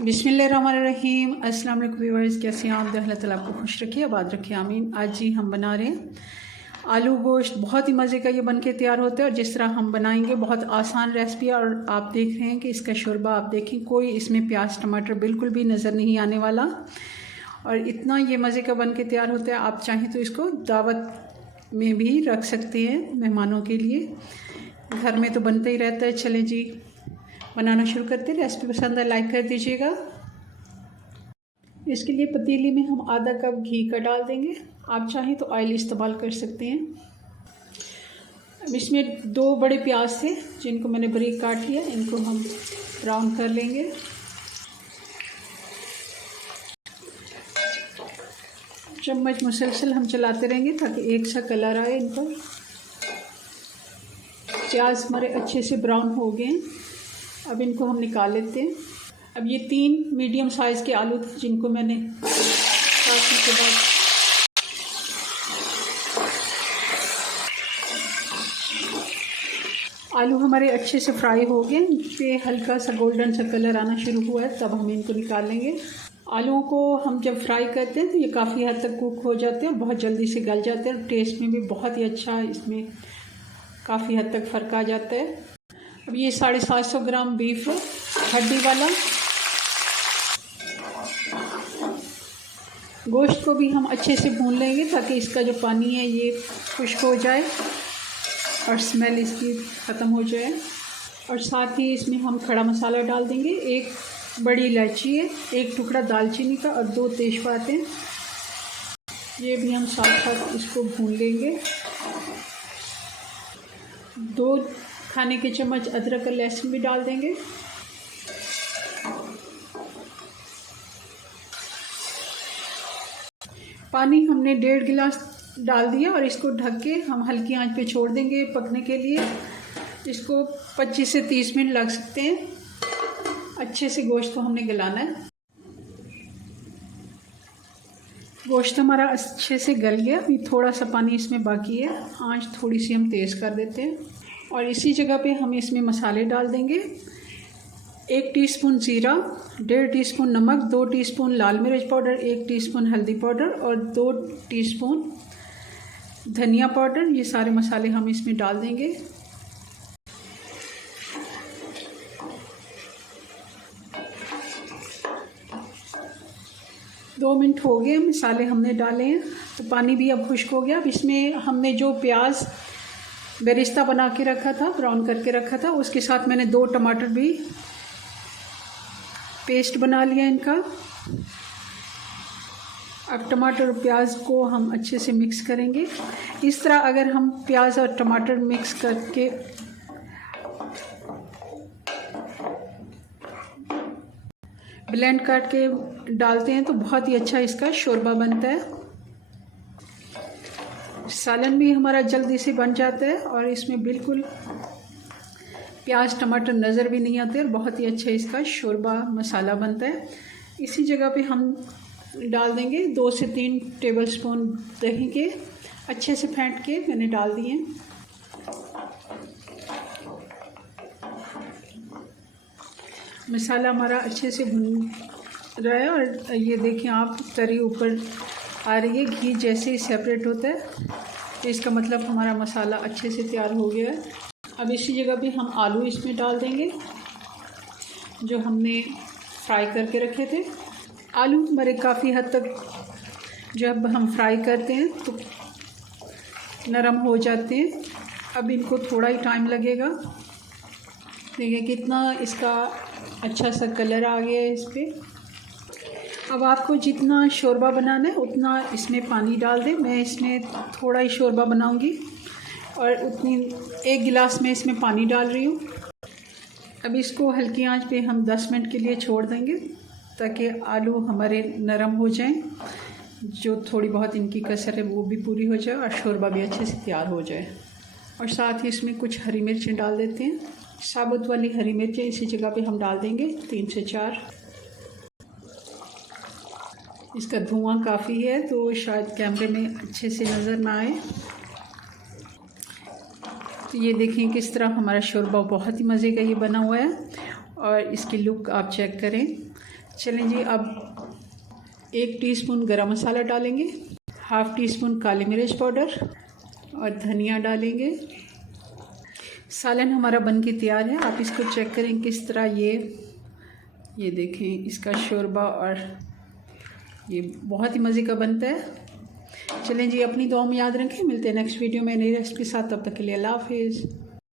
बिस्मिल्लाहिर्रहमानिर्रहीम। अस्सलाम वालेकुम व्यूअर्स, कैसे हैं आप? अल्लाह ताला आपको खुश रखिए, आबाद रखिए, आमीन। आज जी हम बना रहे हैं आलू गोश्त। बहुत ही मज़े का ये बन के तैयार होता है और जिस तरह हम बनाएंगे बहुत आसान रेसिपी है। और आप देख रहे हैं कि इसका शोरबा आप देखें, कोई इसमें प्याज टमाटर बिल्कुल भी नज़र नहीं आने वाला और इतना ये मज़े का बन के तैयार होता है। आप चाहें तो इसको दावत में भी रख सकते हैं मेहमानों के लिए, घर में तो बनता ही रहता है। चलें जी बनाना शुरू करते हैं। रेसिपी पसंद है लाइक कर दीजिएगा। इसके लिए पतीली में हम आधा कप घी का डाल देंगे, आप चाहें तो ऑयल इस्तेमाल कर सकते हैं। अब इसमें 2 बड़े प्याज थे जिनको मैंने बारीक काट लिया, इनको हम ब्राउन कर लेंगे। चम्मच मुसलसल हम चलाते रहेंगे ताकि एक सा कलर आए इन पर। प्याज हमारे अच्छे से ब्राउन हो गए हैं, अब इनको हम निकाल लेते हैं। अब ये 3 मीडियम साइज़ के आलू थे जिनको मैंने काटने के बाद आलू हमारे अच्छे से फ्राई हो गए, पे हल्का सा गोल्डन सा कलर आना शुरू हुआ है, तब हम इनको निकाल लेंगे। आलूओं को हम जब फ्राई करते हैं तो ये काफ़ी हद तक कुक हो जाते हैं और बहुत जल्दी से गल जाते हैं और टेस्ट में भी बहुत ही अच्छा, इसमें काफ़ी हद तक फ़र्क आ जाता है। अब ये 750 ग्राम बीफ है, हड्डी वाला। गोश्त को भी हम अच्छे से भून लेंगे ताकि इसका जो पानी है ये खुश्क हो जाए और स्मेल इसकी ख़त्म हो जाए। और साथ ही इसमें हम खड़ा मसाला डाल देंगे। 1 बड़ी इलायची है, 1 टुकड़ा दालचीनी का और 2 तेज़पात हैं। ये भी हम साथ साथ इसको भून लेंगे। 2 खाने के चम्मच अदरक और लहसुन भी डाल देंगे। पानी हमने 1.5 गिलास डाल दिया और इसको ढक के हम हल्की आंच पे छोड़ देंगे पकने के लिए। इसको 25 से 30 मिनट लग सकते हैं। अच्छे से गोश्त को हमने गलाना है। गोश्त हमारा अच्छे से गल गया, अभी थोड़ा सा पानी इसमें बाकी है। आंच थोड़ी सी हम तेज़ कर देते हैं और इसी जगह पे हम इसमें मसाले डाल देंगे। 1 टीस्पून ज़ीरा, 1.5 टीस्पून नमक, 2 टीस्पून लाल मिर्च पाउडर, 1 टीस्पून हल्दी पाउडर और 2 टीस्पून धनिया पाउडर। ये सारे मसाले हम इसमें डाल देंगे। दो मिनट हो गए, मसाले हमने डाले हैं तो पानी भी अब खुश्क हो गया। अब इसमें हमने जो प्याज बेरिस्ता बना के रखा था, ब्राउन करके रखा था, उसके साथ मैंने 2 टमाटर भी पेस्ट बना लिया इनका। अब टमाटर और प्याज को हम अच्छे से मिक्स करेंगे। इस तरह अगर हम प्याज और टमाटर मिक्स करके ब्लेंड करके डालते हैं तो बहुत ही अच्छा इसका शोरबा बनता है। सालन भी हमारा जल्दी से बन जाता है और इसमें बिल्कुल प्याज टमाटर नज़र भी नहीं आते और बहुत ही अच्छा इसका शोरबा मसाला बनता है। इसी जगह पे हम डाल देंगे 2 से 3 टेबलस्पून दही के, अच्छे से फेंट के मैंने डाल दिए। मसाला हमारा अच्छे से भुन रहा है और ये देखें आप, तरी ऊपर आ रही है। घी जैसे ही सेपरेट होता है तो इसका मतलब हमारा मसाला अच्छे से तैयार हो गया है। अब इसी जगह भी हम आलू इसमें डाल देंगे जो हमने फ्राई करके रखे थे। आलू हमारे काफ़ी हद तक जब हम फ्राई करते हैं तो नरम हो जाते हैं। अब इनको थोड़ा ही टाइम लगेगा। देखिए कितना इसका अच्छा सा कलर आ गया है इस पर। अब आपको जितना शोरबा बनाना है उतना इसमें पानी डाल दें। मैं इसमें थोड़ा ही शोरबा बनाऊंगी और उतनी 1 गिलास में इसमें पानी डाल रही हूँ। अब इसको हल्की आंच पे हम 10 मिनट के लिए छोड़ देंगे ताकि आलू हमारे नरम हो जाएं, जो थोड़ी बहुत इनकी कसर है वो भी पूरी हो जाए और शोरबा भी अच्छे से तैयार हो जाए। और साथ ही इसमें कुछ हरी मिर्चें डाल देते हैं, साबुत वाली हरी मिर्चें इसी जगह पे हम डाल देंगे 3 से 4। इसका धुआं काफ़ी है तो शायद कैमरे में अच्छे से नज़र ना आए। तो ये देखें किस तरह हमारा शोरबा बहुत ही मज़े का ये बना हुआ है और इसकी लुक आप चेक करें। चलें जी, अब 1 टीस्पून गरम मसाला डालेंगे, हाफ़ टी स्पून काली मिर्च पाउडर और धनिया डालेंगे। सालन हमारा बन के तैयार है। आप इसको चेक करें किस तरह ये देखें इसका शोरबा, और ये बहुत ही मज़े का बनता है। चलें जी, अपनी दुआ में याद रखें। मिलते हैं नेक्स्ट वीडियो में नई रेसिपी के साथ। तब तक के लिए अल्लाह हाफिज़।